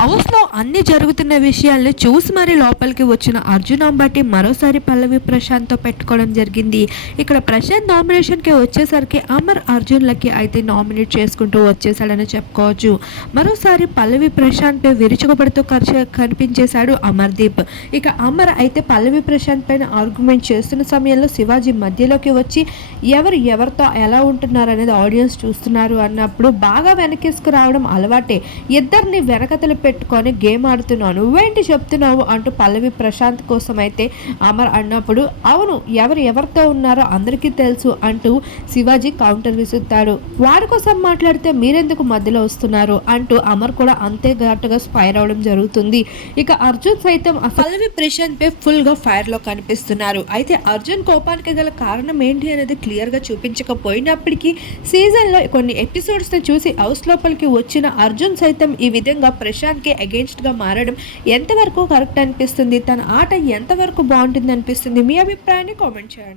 హౌస్లో అన్ని జరుగుతున్న విషయాల్ని చూసి మరి లోపలికి వచ్చిన అర్జున్ అంబటి మరోసారి పల్లవి ప్రశాంత్తో పెట్టుకోవడం జరిగింది. ఇక్కడ ప్రశాంత్ నామినేషన్కి వచ్చేసరికి అమర్ అర్జున్లకి అయితే నామినేట్ చేసుకుంటూ వచ్చేసాడని చెప్పుకోవచ్చు. మరోసారి పల్లవి ప్రశాంత్పై విరుచుకుపడుతూ ఖర్చు కనిపించేశాడు అమర్దీప్. ఇక అమర్ అయితే పల్లవి ప్రశాంత్ పైన ఆర్గ్యుమెంట్ చేస్తున్న సమయంలో శివాజీ మధ్యలోకి వచ్చి ఎవరు ఎవరితో ఎలా ఉంటున్నారు అనేది ఆడియన్స్ చూస్తున్నారు అన్నప్పుడు బాగా వెనకేసుకు రావడం అలవాటే. ఇద్దరిని వెనకతలు పెట్టుకొని గేమ్ ఆడుతున్నావు. నువ్వేంటి చెప్తున్నావు అంటూ పల్లవి ప్రశాంత్ కోసం అయితే అమర్ అన్నప్పుడు అవును ఎవరు ఎవరితో ఉన్నారో అందరికీ తెలుసు అంటూ శివాజీ కౌంటర్ విసురుతాడు. వారి కోసం మాట్లాడితే మీరెందుకు మధ్యలో వస్తున్నారు? అంటూ అమర్ కూడా అంతే ఘాటుగా ఫైర్ అవడం జరుగుతుంది. ఇక అర్జున్ సైతం పల్లవి ప్రశాంత్ పై ఫుల్గా ఫైర్లో కనిపిస్తున్నారు. అయితే అర్జున్ కోపానికి గల కారణం ఏంటి అనేది క్లియర్గా చూపించకపోయినప్పటికీ సీజన్లో కొన్ని ఎపిసోడ్స్ని చూసి హౌస్ లోపలికి వచ్చిన అర్జున్ సైతం ఈ విధంగా ప్రశాంత్ కి అగెన్స్ట్గా మారడం ఎంతవరకు కరెక్ట్ అనిపిస్తుంది? తన ఆట ఎంతవరకు బాగుంటుంది అనిపిస్తుంది? మీ అభిప్రాయాన్ని కామెంట్ చేయండి.